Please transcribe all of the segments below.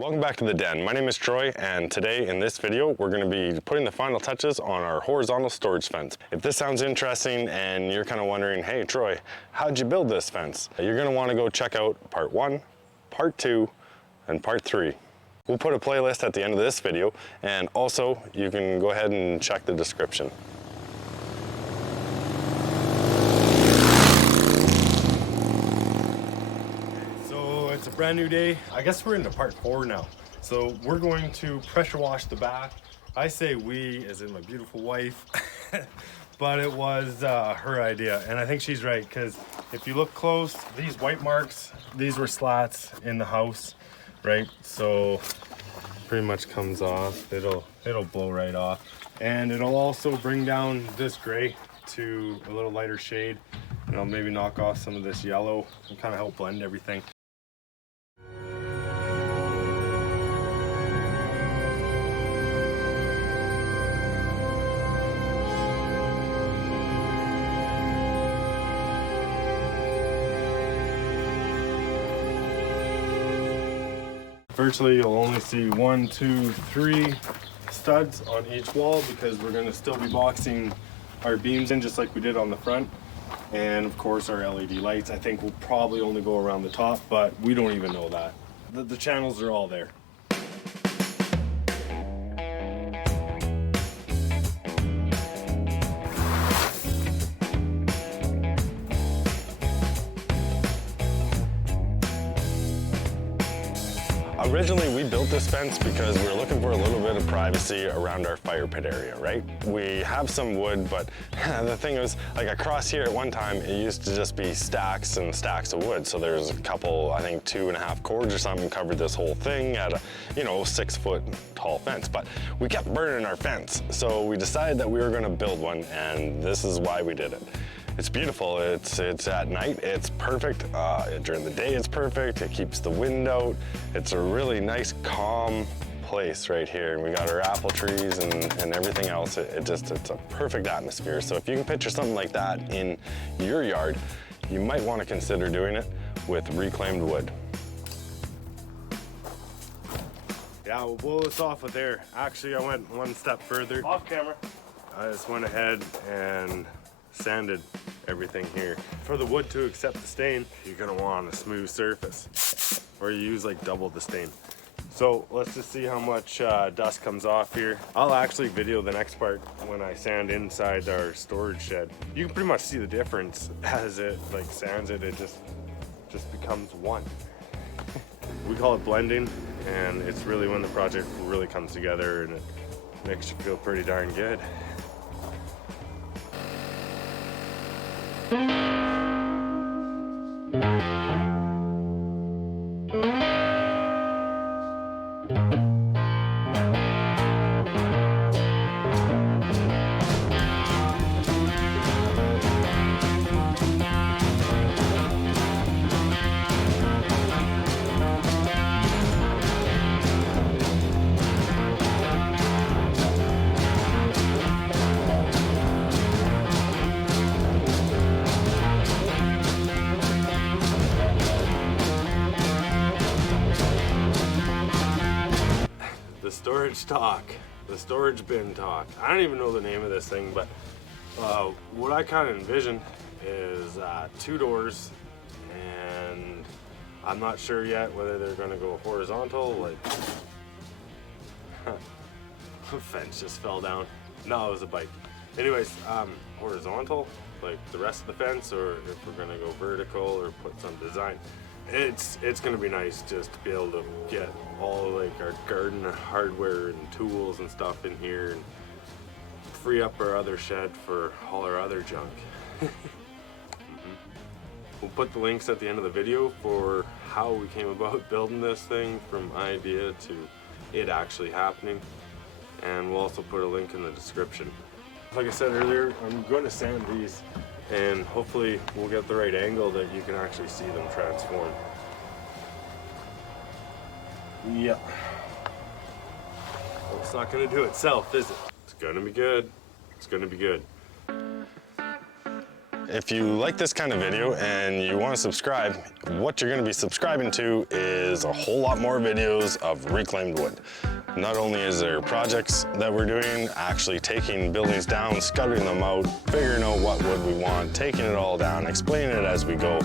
Welcome back to the den. My name is Troy, and today in this video we're going to be putting the final touches on our horizontal storage fence. If this sounds interesting and you're kind of wondering, hey Troy, how'd you build this fence? You're going to want to go check out part 1, part 2, and part 3. We'll put a playlist at the end of this video, and also you can go ahead and check the description. It's a brand new day. I guess we're into part 4 now. So we're going to pressure wash the back. I say we as in my beautiful wife, but it was her idea. And I think she's right, because if you look close, these white marks, these were slats in the house, right? So pretty much comes off. It'll blow right off. And it'll also bring down this gray to a little lighter shade. And I'll maybe knock off some of this yellow and kind of help blend everything. Virtually you'll only see 1, 2, 3 studs on each wall, because we're going to still be boxing our beams in just like we did on the front. And of course our LED lights, I think will probably only go around the top, but we don't even know that. The channels are all there. Originally, we built this fence because we were looking for a little bit of privacy around our fire pit area, right? We have some wood, but the thing is, like across here at one time, it used to just be stacks and stacks of wood. So there's a couple, I think 2.5 cords or something covered this whole thing at a, 6-foot tall fence. But we kept burning our fence. So we decided that we were gonna build one, and this is why we did it. It's beautiful. It's at night, it's perfect. During the day, it's perfect. It keeps the wind out. It's a really nice, calm place right here. And we got our apple trees and everything else. It's a perfect atmosphere. So if you can picture something like that in your yard, you might want to consider doing it with reclaimed wood. Yeah, we'll blow this off with air. Actually, I went one step further. Off camera. I just went ahead and sanded everything here. For the wood to accept the stain, you're gonna want a smooth surface, or you use like double the stain. So let's just see how much dust comes off here. I'll actually video the next part when I sand inside our storage shed. You can pretty much see the difference as it like sands it. It just becomes one. We call it blending, and it's really when the project really comes together and it makes you feel pretty darn good. The storage talk, the storage bin talk. I don't even know the name of this thing, but what I kind of envision is 2 doors, and I'm not sure yet whether they're going to go horizontal, like the fence just fell down. No, it was a bike. Anyways, horizontal, like the rest of the fence, or if we're going to go vertical or put some design. It's gonna be nice just to be able to get all like our garden hardware and tools and stuff in here, and free up our other shed for all our other junk. We'll put the links at the end of the video for how we came about building this thing from idea to it actually happening, and we'll also put a link in the description. Like I said earlier, I'm going to sand these, and hopefully we'll get the right angle that you can actually see them transform. Yep. Well, it's not going to do itself, is it? It's going to be good. It's going to be good. If you like this kind of video and you want to subscribe, what you're going to be subscribing to is a whole lot more videos of reclaimed wood. Not only is there projects that we're doing, actually taking buildings down, scuttering them out, figuring out what wood we want, taking it all down, explaining it as we go,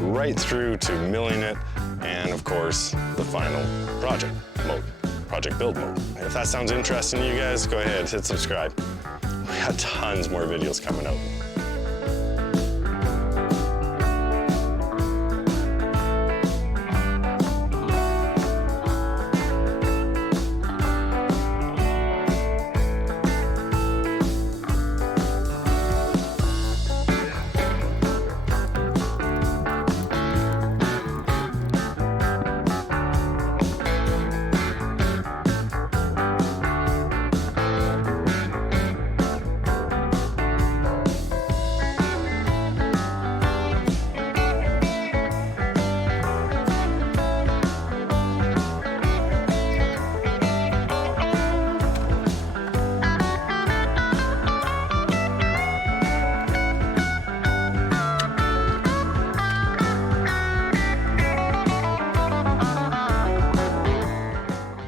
right through to milling it, and of course, the final project mode, project build mode. If that sounds interesting to you guys, go ahead, hit subscribe. We got tons more videos coming out.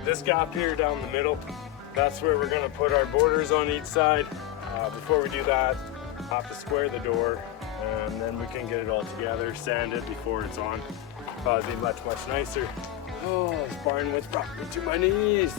This gap here down the middle, that's where we're going to put our borders on each side. Before we do that, have to square the door, and then we can get it all together, sand it before it's on. Probably be much nicer. Oh, this Barnwood's brought me to my knees.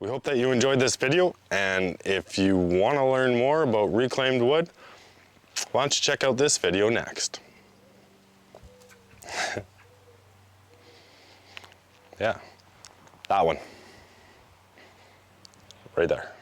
We hope that you enjoyed this video, and if you want to learn more about reclaimed wood, why don't you check out this video next. Yeah, that one, right there.